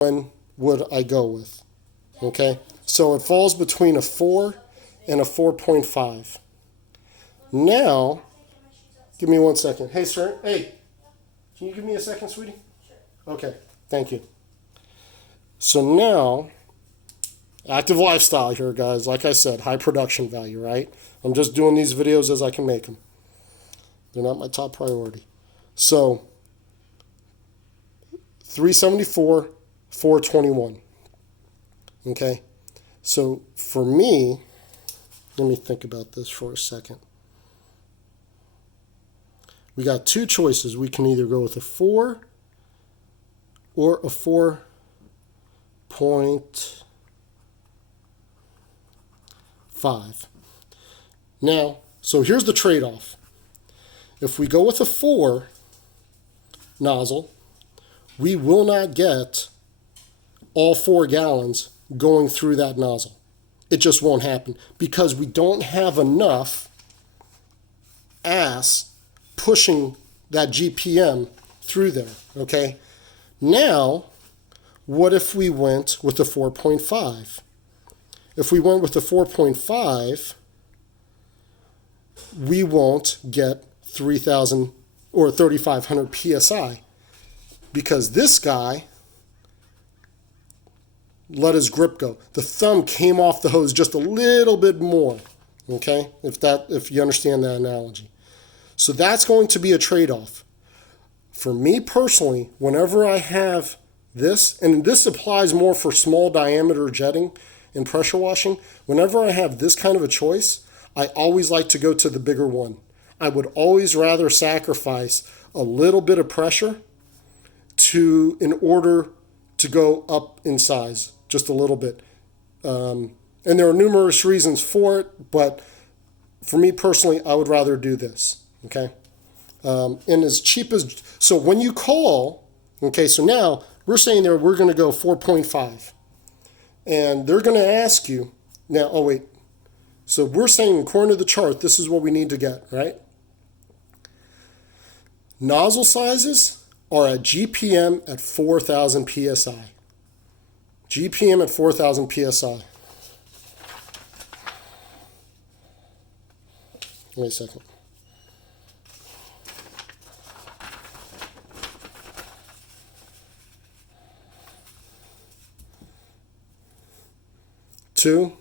one would I go with? Okay, so it falls between a 4 and a 4.5. Now, give me 1 second. Hey, sir. Hey, can you give me a second, sweetie? Sure. Okay, thank you. So now, active lifestyle here, guys. Like I said, high production value, right? I'm just doing these videos as I can make them. They're not my top priority. So, 374, 421. Okay? So, for me, let me think about this for a second. We got two choices. We can either go with a 4 or a 4.5. Now, so here's the trade-off. If we go with a 4 nozzle, we will not get all 4 gallons going through that nozzle. It just won't happen because we don't have enough ass pushing that GPM through there, okay? Now, what if we went with the 4.5? If we went with the 4.5, we won't get 3,000 or 3,500 PSI because this guy let his grip go. The thumb came off the hose just a little bit more, okay? If you understand that analogy. So that's going to be a trade-off. For me personally, whenever I have this, and this applies more for small diameter jetting and pressure washing, whenever I have this kind of a choice, I always like to go to the bigger one. I would always rather sacrifice a little bit of pressure in order to go up in size just a little bit. And there are numerous reasons for it, but for me personally, I would rather do this. Okay, and as cheap as, so when you call, okay, so now we're saying there we're going to go 4.5, and they're going to ask you, now, oh wait, so we're saying according to the chart, this is what we need to get, right? Nozzle sizes are at GPM at 4,000 PSI. GPM at 4,000 PSI. Wait a second. Two.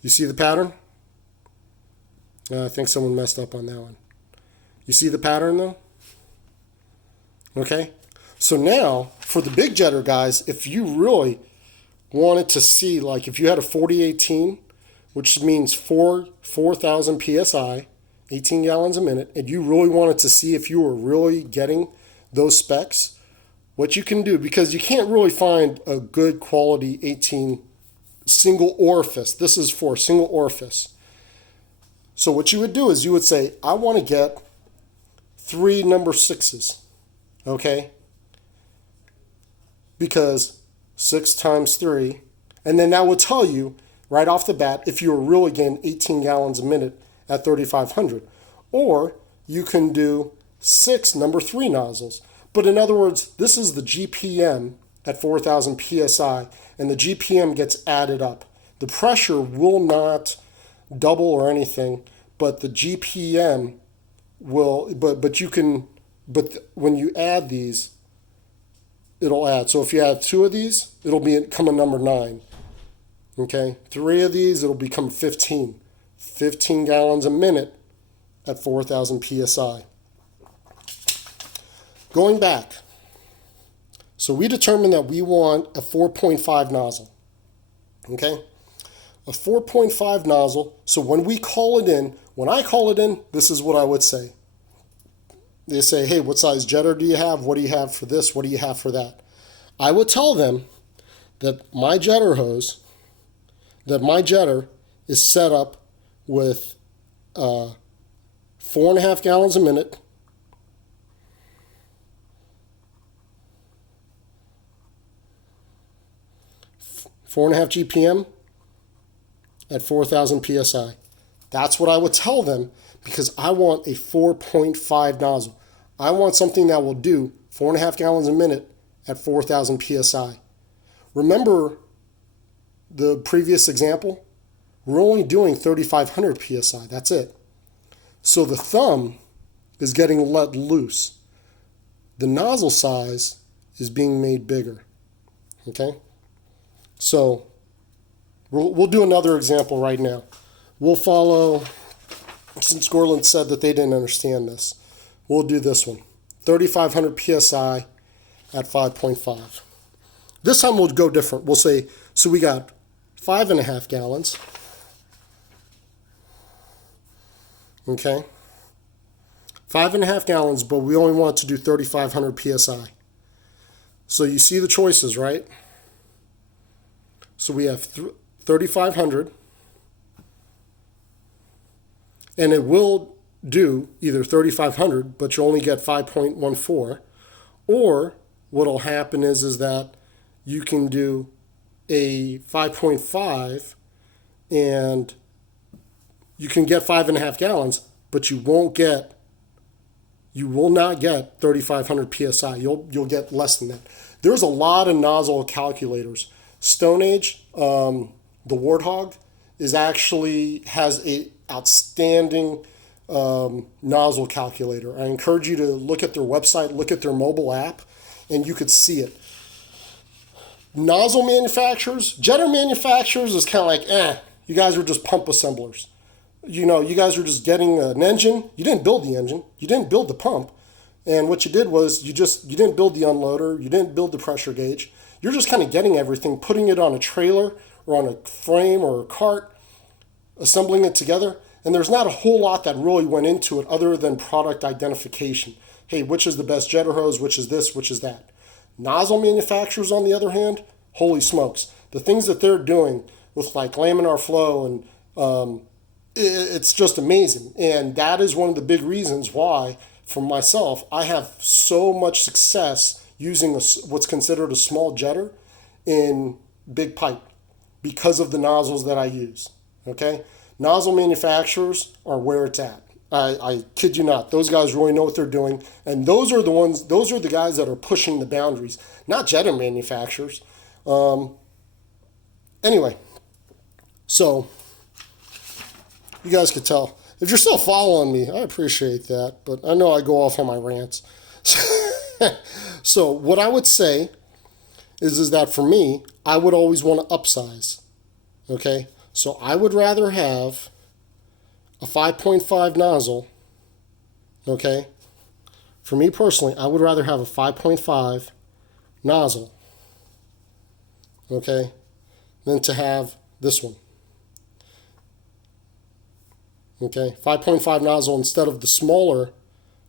You see the pattern? I think someone messed up on that one. You see the pattern though? Okay. So now, for the big jetter guys, if you really wanted to see, like if you had a 4018, which means 4,000 PSI, 18 gallons a minute, and you really wanted to see if you were really getting those specs, what you can do, because you can't really find a good quality 18 single orifice. This is for single orifice. So what you would do is you would say, I want to get 3 number 6s, okay? Because 6 times 3, and then that will tell you right off the bat if you're really getting 18 gallons a minute at 3,500. Or you can do 6 number 3 nozzles. But in other words, this is the GPM at 4,000 PSI, and the GPM gets added up. The pressure will not double or anything, but the GPM will, but when you add these, it'll add. So if you add 2 of these, it'll become a number 9. Okay, 3 of these, it'll become 15. 15 gallons a minute at 4,000 PSI. Going back, so we determined that we want a 4.5 nozzle, okay? A 4.5 nozzle, so when we call it in, when I call it in, this is what I would say. They say, hey, what size jetter do you have? What do you have for this? What do you have for that? I would tell them that my jetter is set up with 4.5 gallons a minute, 4.5 GPM at 4,000 PSI. That's what I would tell them because I want a 4.5 nozzle. I want something that will do 4.5 gallons a minute at 4,000 psi. Remember the previous example? We're only doing 3,500 psi. That's it. So the thumb is getting let loose. The nozzle size is being made bigger. Okay? So we'll do another example right now. We'll follow, since Gorland said that they didn't understand this, we'll do this one. 3,500 psi at 5.5. This time we'll go different. We'll say, so we got 5.5 gallons. Okay? 5.5 gallons, but we only want to do 3,500 psi. So you see the choices, right? So we have 3,500, and it will do either 3,500, but you only get 5.14, or what will happen is that you can do a 5.5, and you can get 5.5 gallons, but you will not get 3,500 psi. You'll get less than that. There's a lot of nozzle calculators. Stone Age, the Warthog, has a outstanding nozzle calculator. I encourage you to look at their website, look at their mobile app, and you could see it. Nozzle manufacturers, jetter manufacturers is kind of like, you guys are just pump assemblers. You guys are just getting an engine. You didn't build the engine. You didn't build the pump. And what you did was you didn't build the unloader. You didn't build the pressure gauge. You're just kind of getting everything, putting it on a trailer or on a frame or a cart, assembling it together. And there's not a whole lot that really went into it other than product identification. Hey, which is the best jetter hose? Which is this? Which is that? Nozzle manufacturers, on the other hand, holy smokes. The things that they're doing with like laminar flow and it's just amazing. And that is one of the big reasons why, for myself, I have so much success using what's considered a small jetter in big pipe because of the nozzles that I use. Okay? Nozzle manufacturers are where it's at. I kid you not. Those guys really know what they're doing. And those are the guys that are pushing the boundaries, not jetter manufacturers. Anyway, so you guys could tell. If you're still following me, I appreciate that, but I know I go off on my rants. So what I would say is that for me, I would always want to upsize. Okay? So I would rather have a 5.5 nozzle. Okay? For me personally, I would rather have a 5.5 nozzle. Okay? Than to have this one. Okay, 5.5 nozzle instead of the smaller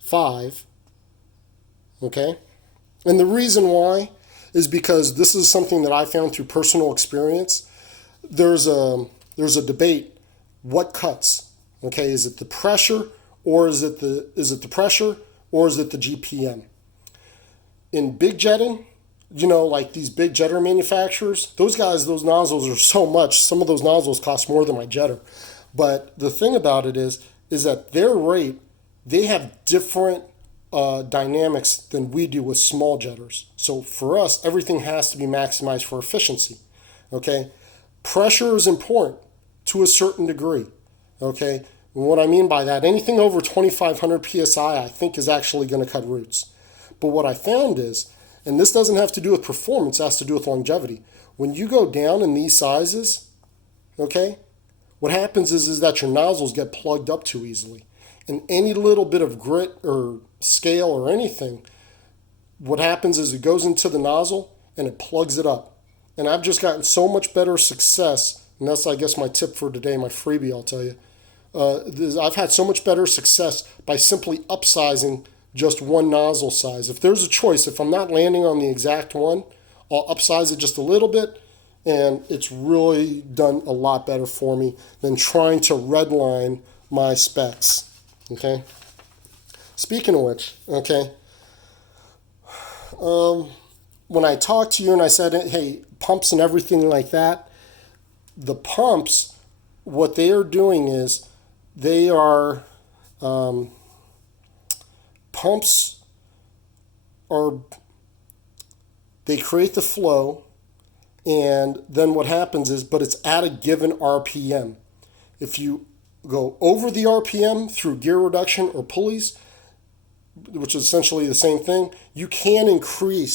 5. Okay, and the reason why is because this is something that I found through personal experience. There's a debate. What cuts? Okay, is it the pressure or is it the pressure or is it the GPM? In big jetting, like these big jetter manufacturers, those guys, those nozzles are so much. Some of those nozzles cost more than my jetter. But the thing about it is that their rate, they have different dynamics than we do with small jetters. So for us, everything has to be maximized for efficiency. Okay, pressure is important to a certain degree. Okay, and what I mean by that, anything over 2,500 psi, I think is actually going to cut roots. But what I found is, and this doesn't have to do with performance, it has to do with longevity. When you go down in these sizes, okay, what happens is that your nozzles get plugged up too easily. And any little bit of grit or scale or anything, what happens is it goes into the nozzle and it plugs it up. And I've just gotten so much better success, and that's, I guess, my tip for today, my freebie, I'll tell you. I've had so much better success by simply upsizing just one nozzle size. If there's a choice, if I'm not landing on the exact one, I'll upsize it just a little bit. And it's really done a lot better for me than trying to redline my specs. Okay? Speaking of which, okay, when I talked to you and I said, hey, pumps and everything like that, the pumps, what they are doing is they are, pumps are, they create the flow, and then what happens is, but it's at a given RPM. If you go over the RPM through gear reduction or pulleys, which is essentially the same thing, you can increase